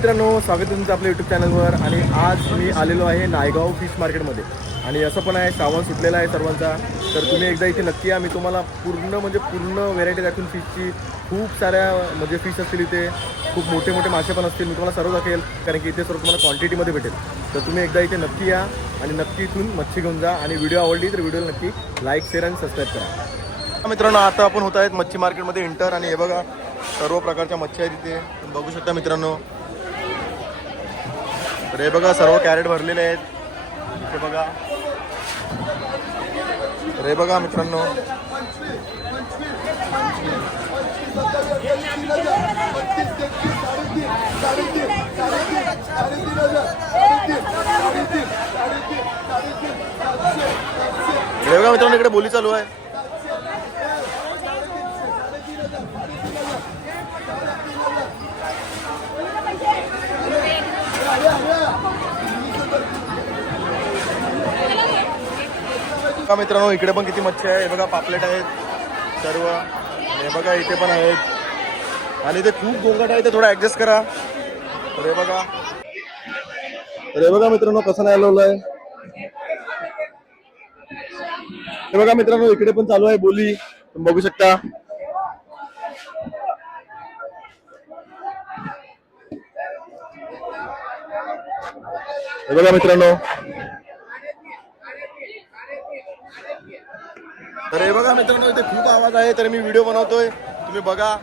मित्रांनो स्वागत आहे तुमचं आपल्या यूट्यूब चॅनलवर आणि आज मी आलेलो आहे नायगाव फिश मार्केटमध्ये. आणि असं पण आहे सावन सुटलेला आहे सर्वांचा. तर तुम्ही एकदा इथे नक्की या. मी तुम्हाला पूर्ण म्हणजे पूर्ण व्हेरायटी दाखवून फिशची खूप साऱ्या म्हणजे फिश असतील इथे. खूप मोठे मोठे मासे पण असतील. मी तुम्हाला सर्व दाखेल कारण की इथे सर्व तुम्हाला क्वांटिटीमध्ये भेटेल. तर तुम्ही एकदा इथे नक्की या आणि नक्की इथून मच्छी घेऊन जा. आणि व्हिडिओ आवडली तर व्हिडिओला नक्की लाईक शेअर आणि सबस्क्राईब करा. मित्रांनो आता आपण होत आहेत मच्छी मार्केटमध्ये इंटर. आणि हे बघा सर्व प्रकारच्या मच्छी आहेत इथे. तुम्ही बघू शकता मित्रांनो. तर हे बघा सर्व कॅरेट भरलेले आहेत. इथे बघा. तर हे बघा मित्रांनो. हे बघा मित्रांनो इकडे बोली चालू आहे. बघा मित्रांनो इकडे पण किती मच्छी आहे. हे बघा पापलेट आहेत. सर्व. हे बघा इथे पण आहेत. आणि इथे खूप गोंगट आहे ते थोडं ऍडजस्ट करा. तर हे बघा. तर हे बघा मित्रांनो कसं नाही आलेलं आहे हे बघा मित्रांनो इकडे पण चालू आहे बोली. तुम्ही बघू शकता. हे बघा मित्रांनो. तर हे बघा मित्रांनो इथे खूप आवाज आहे. तर मी व्हिडिओ बनवतोय. तुम्ही बघा.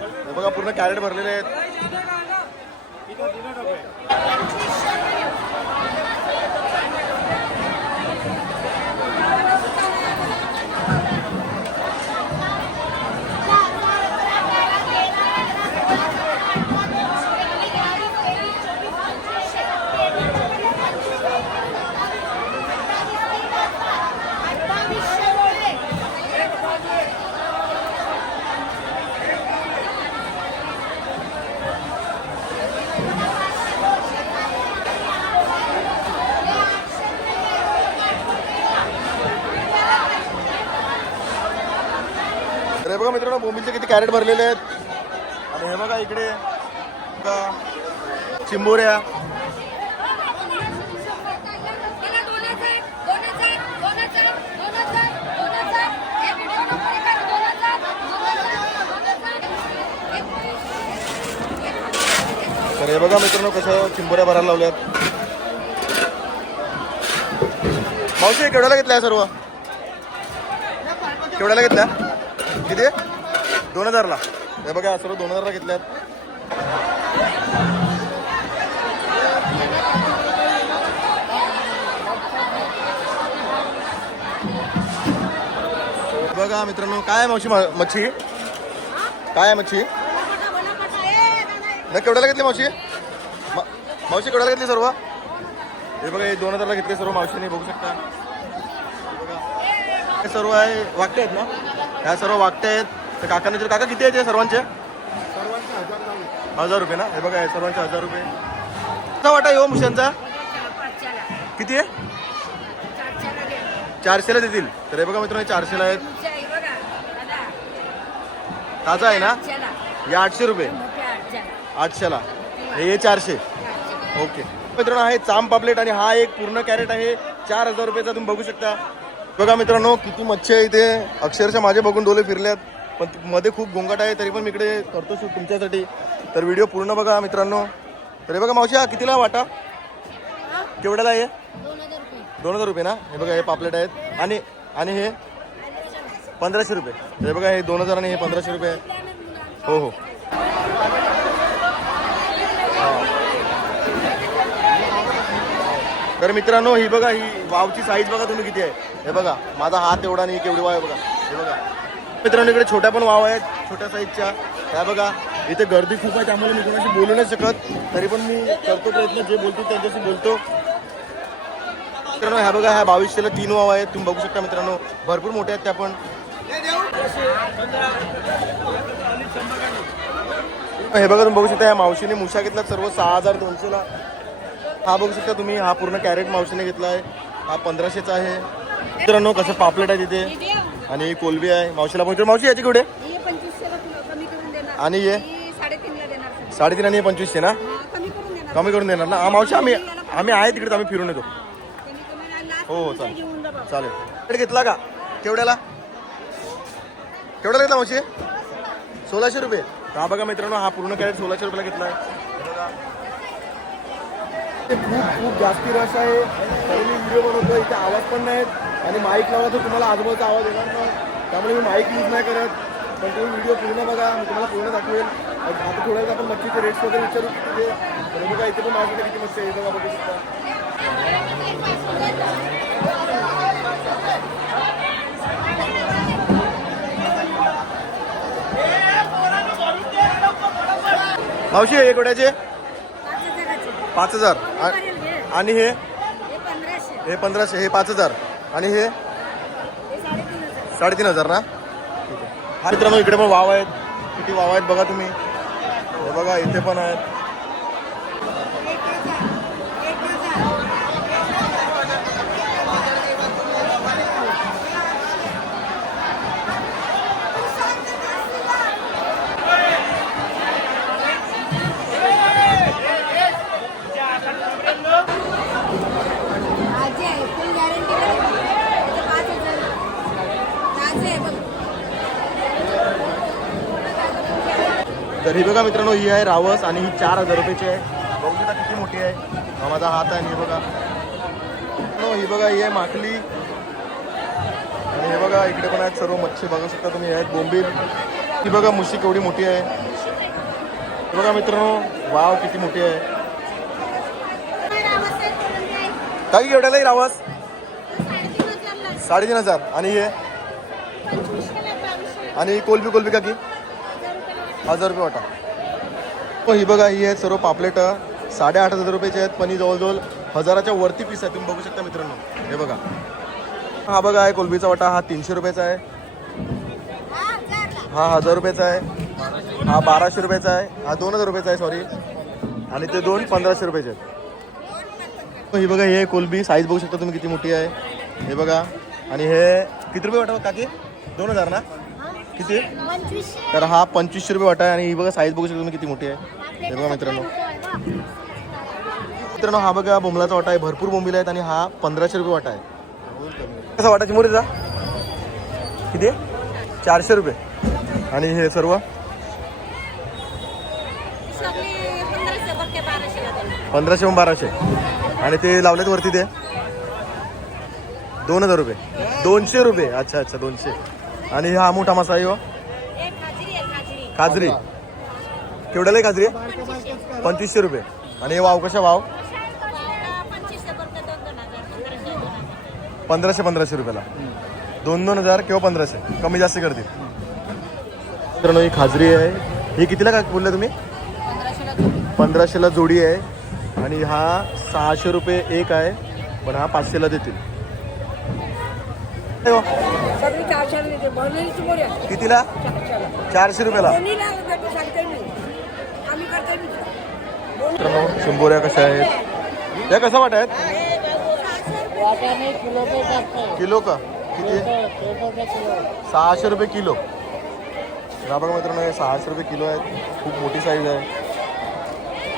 हे बघा पूर्ण कॅरेट भरलेले आहेत. बघा मित्रांनो बोंबीलचे किती कॅरेट भरलेले आहेत. आणि हे बघा इकडे चिंबोऱ्या. का तर हे बघा मित्रांनो कसं चिंबोऱ्या भरायला लावल्यात. मावशी केवढ्याला घेतल्या सर्व? केवढ्याला घेतल्या? किती? दोन हजारला. हे बघा सर्व दोन हजारला घेतल्यात. बघा मित्रांनो काय मावशी मच्छी? काय आहे मच्छी? नाही केवढ्याला घेतली मावशी? मावशी केवढ्याला घेतली सर्व? हे बघा हे दोन हजारला घेतले सर्व मावशीने बघू शकता. हे सर्व आहे वागते आहेत ना? ह्या सर्व वागते आहेत. तर काकांनी तर काका किती हे सर्वांचे? हजार रुपये ना? हे बघा हे सर्वांचे हजार रुपये. कसा वाटा येऊ मुशांचा किती आहे? चारशेला देतील. तर हे बघा मित्रांनो हे चारशेला आहेत. ताजा आहे ना? हे आठशे रुपये. आठशेला. हे चारशे. ओके. मित्रांनो आहे चाम पापलेट आणि हा एक पूर्ण कॅरेट आहे. चार हजार रुपयाचा तुम्ही बघू शकता. बघा मित्रांनो किती मच्छी आहे इथे. अक्षरशः माझे बघून डोले फिरल्यात पण मध्ये खूप गोंगाट आहे तरी पण मी इकडे करतो शूट तुमच्यासाठी. तर व्हिडिओ पूर्ण बघा मित्रांनो. तर हे बघा मावशी हा कितीला वाटा? केवढ्याला आहे दोन हजार रुपये ना? हे बघा हे पापलेट आहेत. आणि आणि हे? पंधराशे रुपये. हे बघा हे दोन हजार आणि हे पंधराशे रुपये आहे. हो हो. तर मित्रांनो ही बघा ही वावची साईज बघा तुम्ही किती आहे. हे बघा माझा हात एवढा नाही केवढी वाव आहे बघा. हे बघा. मित्रांनो इकडे छोट्या पण वाव आहेत छोट्या साईजच्या. ह्या बघा इथे गर्दी खूप आहे त्यामुळे मी कोणाशी बोलू नाही शकत. तरी पण मी करतो प्रयत्न जे बोलतो त्यांच्याशी बोलतो. मित्रांनो ह्या बघा ह्या बावीसशेला तीन वाव आहेत. तुम्ही बघू शकता मित्रांनो भरपूर मोठ्या आहेत त्या पण. हे बघा तुम्ही बघू शकता या मावशीने मुशा घेतला सर्व सहा हजार दोनशेला. हा बघू शकता तुम्ही हा पूर्ण कॅरेट मावशीने घेतला आहे. हा पंधराशेचा आहे. मित्रांनो कसं पापलेट आहे तिथे. आणि कोलबी आहे. मावशीला पण मावशी याची कुठे? आणि देणार साडेतीन आणि पंचवीसशे ना? कमी करून देणार. ना? हा, मावशी आम्ही आम्ही आहे तिकडे आम्ही फिरून येतो. हो हो चालेल. चालेल. रेट घेतला का? केवढ्याला? केवढ्याला घेतला मावशी? सोळाशे रुपये. हा बघा मित्रांनो हा पूर्ण कॅरेट सोळाशे रुपयाला घेतला आहे. खूप खूप जास्ती रश आहे. मी व्हिडिओ बनवतो इथे आवाज पण नाहीत. आणि माईक लावला तर तुम्हाला आजूबाजूचा आवाज येणार नाही. त्यामुळे मी माईक यूज नाही करत. पण तुम्ही व्हिडिओ पूर्ण बघा मी तुम्हाला पूर्ण दाखवेल. आता थोड्या वेळात आपण मच्छीचे रेट्स वगैरे विचारू किती ते तर बघा इथे पण माझ्याकडे किती मच्छी आहे बघा बघू शकता. मावशी हे कोड्याचे पाच हजार. आ- आणि हे? हे पंधराशे. हे पाच हजार. आणि हे? साडेतीन हजार. ना? ठीक आहे. हा मित्रांनो इकडे पण वाव आहेत. किती वाव आहेत बघा तुम्ही. हे बघा इथे पण आहेत. तर ही बघा मित्रांनो ही आहे रावस आणि ही चार हजार रुपयाची आहे. बघू शकता किती मोठी आहे. हा माझा हात आहे आणि हे बघा. मित्रांनो, ही बघा ही आहे माकली आणि हे बघा इकडे पण आहेत सर्व मच्छी. बघू शकता तुम्ही आहेत बोंबील. ही बघा मुशी केवढी मोठी आहे. हे बघा मित्रांनो वाव किती मोठी आहे. काही एवढ्यालाही रावस? साडेतीन हजार. आणि हे? आणि कोलबी कोलबी का की? हजार रुपये वाटा. हो ही बघा ही आहेत सर्व पापलेट. साडेआठ हजार रुपयाचे आहेत पण ही जवळजवळ हजाराच्या वरती पीस आहे तुम्ही बघू शकता मित्रांनो. हे बघा. हा बघा आहे कोलबीचा वाटा हा तीनशे रुपयाचा आहे. हा हजार रुपयाचा आहे. हा बाराशे रुपयाचा आहे. हा दोन हजार रुपयाचा आहे सॉरी आणि ते दोन पंधराशे रुपयाचे आहेत. ही बघा हे आहे कोलबी साईज बघू शकता तुम्ही किती मोठी आहे. हे बघा. आणि हे किती रुपये वाटा हो, काकी? दोन हजार ना? किती? तर हा पंचवीसशे रुपये वाटा आहे आणि ही बघा साईज बघू शकता तुम्ही किती मोठी आहे. हे बघा मित्रांनो. मित्रांनो हा बघा बोंबलाचा वाटा आहे. भरपूर बोंबील आहेत आणि हा पंधराशे रुपये वाटा आहे. कसा वाटा चिमुरीचा? किती? चारशे रुपये. आणि हे सर्व? पंधराशे पण बाराशे. आणि ते लावलेत वरती ते? दोन हजार रुपये. दोनशे रुपये. अच्छा अच्छा दोनशे. आणि हा मोठा मासा आहे हो. खाजरी केवढ्याला आहे खाजरी? पंचवीसशे रुपये. आणि हे वाव कशा वाव? पंधराशे पंधराशे रुपयाला. दोन दोन हजार किंवा पंधराशे. कमी जास्त करतील. मित्रांनो ही खाजरी आहे. ही कितीला काय बोलले तुम्ही? पंधराशेला जोडी आहे. आणि हा सहाशे रुपये एक आहे. पण हा पाचशेला देतील. हो. कितीला. चारशे रुपयाला. शिंबोऱ्या कशा आहेत? या कसा वाट आहेत? किलो का? किती? सहाशे रुपये किलो. बघा मित्रांनो हे सहाशे रुपये किलो आहेत. खूप मोठी साईज आहे.